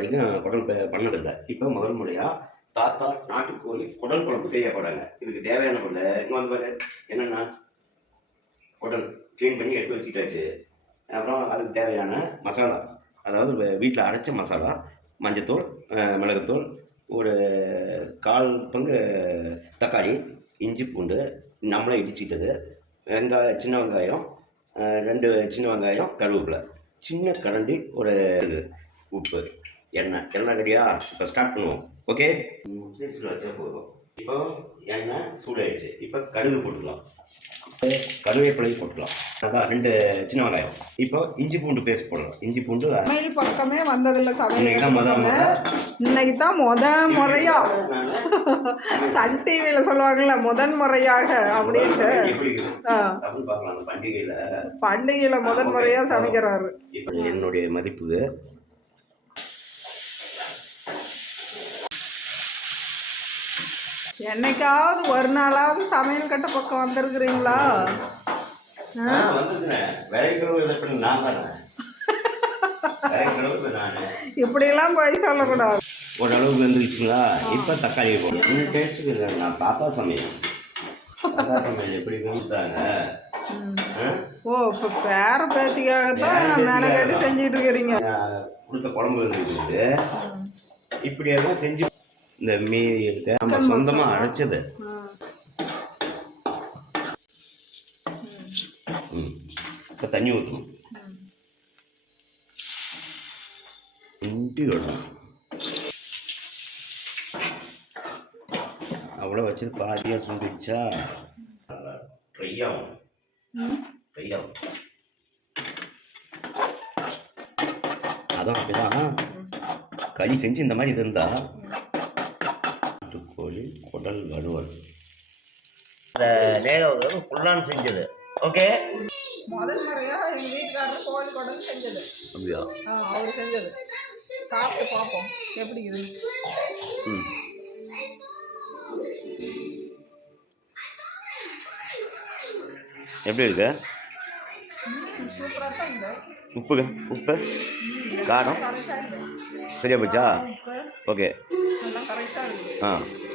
வரைக்கும் குடல் பண்ணதில்லை. இப்போ முதல் முறையாக தாத்தா நாட்டுக்கோழி குடல் குழம்பு செய்ய போகிறாங்க. இதுக்கு தேவையான பொருள் இங்கே வந்து பாரு என்னென்னா, குடல் க்ளீன் பண்ணி எடுத்து வச்சுக்கிட்டாச்சு. அப்புறம் அதுக்கு தேவையான மசாலா, அதாவது வீட்டில் அரைச்ச மசாலா, மஞ்சத்தூள், மிளகுத்தூள், ஒரு 1/4 பங்கு தக்காளி, இஞ்சி பூண்டு நம்மளே இடிச்சிட்டது, சின்ன வெங்காயம், 2 சின்ன வெங்காயம், கருவேப்பிலை, சின்ன கரண்டி ஒரு உப்பு, எண்ணெய். எல்லாம் ரெடியா? இப்போ ஸ்டார்ட் பண்ணுவோம். ஓகே, சீஸில் வச்சா போதும். இப்போ எண்ணெய் சூடாயிடுச்சு. இப்போ கடுகு போட்டுக்கலாம், கருவேப்பிலை போட்டுக்கலாம், அதான் 2 சின்ன வெங்காயம். இப்போ இஞ்சி பூண்டு பேஸ்ட் போடலாம். இஞ்சி பூண்டு சமையல் பக்கமே வந்ததில்லை. சமையல் இன்னைக்கு தான் முறையா சன் டிவியில் சொல்லுவாங்கல்ல முதன் முறையாக அப்படின்ட்டு பண்டிகையில முதன் முறையா சமைக்கிறாரு. என்னுடைய மதிப்பு என்னைக்காவது ஒரு நாளாவது சமையல் கட்ட பக்கம் வந்திருக்கிறீங்களா? இப்படியெல்லாம் போய் சொல்லக்கூடாது. ஓரளவுக்கு வந்துருச்சுங்களா? இப்போ தக்காளி போடும். இன்னும் டேஸ்ட்டுக்கு இல்லை. நான் பாப்பா சமையல் எப்படி கொடுத்தாங்க. ஓ, இப்போ பேர பேத்திக்காகத்தான் மெனக்கட்டி செஞ்சுட்டு இருக்கிறீங்க. கொடுத்த குழம்பு இருந்துருக்கு. இப்படியெல்லாம் செஞ்சு இந்த மீதி இருக்க நம்ம சொந்தமாக அரைச்சது. இப்போ தண்ணி ஊற்றணும், விடணும். அவ்வளோ வச்சு பாதியாக சுண்டிச்சா ட்ரை ஆகும். அதுவும் அப்படிதான். களி செஞ்சு இந்த மாதிரி இருந்தால் நாட்டுக்கோழி குடல் வறுவல் இந்த நேரம் ஃபுல்லான்னு செஞ்சது. ஓகே, முதல் முறையாக எங்கள் வீட்டுக்காரர் கோழி குடல் செஞ்சது. அப்படியா? அவர் செஞ்சது. சாப்பிட்டு பார்ப்போம் எப்படி இருக்குது. எப்படி இருக்கு? சூப்பராக தான் இந்த உப்பு காரம் சரியா போச்சா? ஓகே, கரெக்டாக இருக்குது.